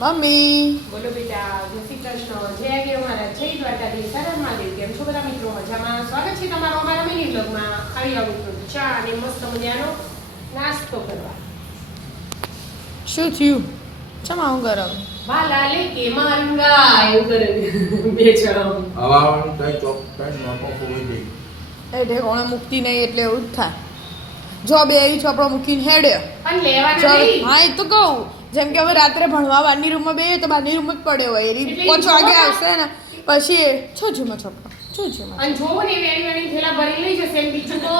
Mummy બોલો બેટા, જય શ્રી કૃષ્ણ, જય કે અમારા જય દ્વારકાધીશ, હર હર મહાદેવ. કેમ છો બધા મિત્રો? મજામાં? સ્વાગત છે તમારું અમારા મિની બ્લોગમાં. આવી આવો મિત્રો ચા અને મસ્ત મજાનો નાસ્તો કરવા. શું થયું? ચમ આવું ગરમ? વાલા લે કે માંગા એવું કરે બે જણા. હવાનું કઈ ચોક કઈ નોકો ખોઈ દે. એટલે કોણે મૂકતી નહીં એટલે એવું જ થાય. જો બે ઈ ચોપડો મૂકીને હેડે પણ લેવાના ચાલ, નહીં. હા એ તો કહું. જેમ કે હવે રાત્રે ભણવા બહારની રૂમમાં બે તો બહારની રૂમ જ પડ્યો હોય એ એટલે રીત 5 વાગે જોવા- આવશે ને પછી છો જુમાં ચોપડો છો જુમાં અને જોવો ને વેણી વેણી થેલા ભરી લઈ જશે અને બીજું બધું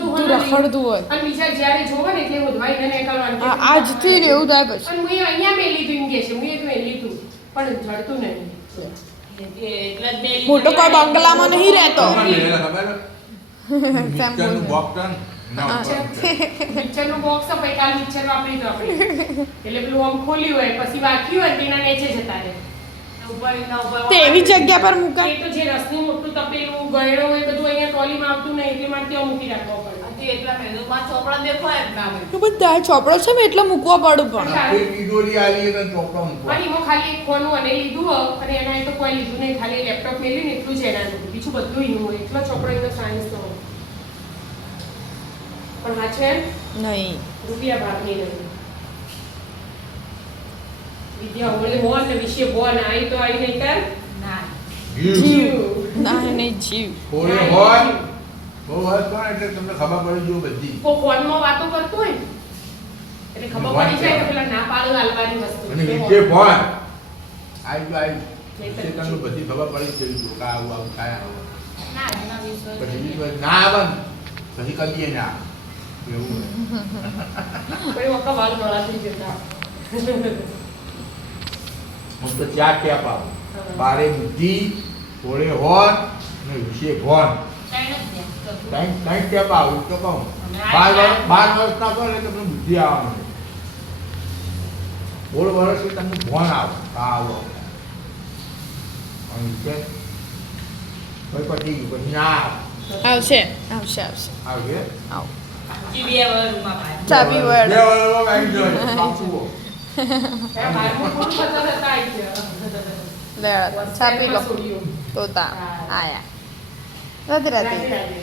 તું હલાવી. રખડતું હોય. અને બીજા જ્યારે જોવો ને એટલે ઉધવાઈ ને નીકળવાનું. આજથી ને એવું થાય પછી અને મેં અહીંયા મેં લીધું એમ કે છે મેં મેં લીધું પણ જડતું નહીં. મોટો કોઈ બંગલામાં નહીં રહેતો. તમને ખબર સેમ પિક્ચરનું બોલ. બોક્સ છે ને, એના ઉપર છે. પિક્ચરનું બોક્સ અપાય કાલ પિક્ચર વાપરી તો આપણે એટલે પેલું આમ ખોલ્યું હોય પછી વાંક્યું હોય તેના નીચે જતા રહે તે એવી જગ્યા પર મુકાય. એ તો જે રસનું મોટું તપેલું ગળ્યો હોય બધું અહીંયા ટ્રોલીમાં આવતું નહીં એટલે મારે ત્યાં મૂકી રાખવો પડે. તો બધા ચોપડો છે ને એટલે મૂકવો પડું પણ એ ઈડોલી આલી એટલે ચોપડો મૂકવા. અને એમાં ખાલી એક ફોન અને લીધું હોય અને એના એ તો કોઈ લીધું નહીં ખાલી લેપટોપ મેલ્યું ને એટલું જ એનાનું બીજું બધું એનું હોય એટલો ચોપડો એનો સાયન્સનો હોય પણ હા છે નહીં રૂપિયા ભાગની નહીં વિદ્યા ઓળે હોન ને વિશે હોન આવી તો આવી નહીં કર જીવ. જીવ ના નહીં જીવ કોળે હોય બહુ હોય પણ એટલે તમને ખબર પડી જો બધી કોઈ ફોનમાં વાતો કરતો હોય ને એટલે ખબર પડી જાય કે પેલા ના પાડો હાલવાની વસ્તુ અને વિશે ફોન આઈ તો આઈ વિશે તમને બધી ખબર પડી જ ગઈ કે આવું આવું થાય આવું પછી બીજી વાર ના આવે ને પછી કદીએ ના એવું હોય. કોઈ વખત વાળ મોડા થઈ જતા હું તો ચાર ટેપ આવું બારે બુદ્ધિ કોળે હોન અને વિશે ફોન ત્રણ ટેપ આવું તો કહું 12 વર્ષના કરો એટલે તમને બુદ્ધિ આવવા મળે 16 વર્ષથી તમને ફોન આવે આવો અને વિશે કોઈ પછી પછી ના આવે આવશે આવશે આવશે આવે આવ ચાબી વડ બે વર્ષમાં આવી જાય બાપુઓ. એ બારમું પૂરું થતા થતા આવી ગયા લે છાપી લો તોતા આયા રાધે રાધે રાધે રાધે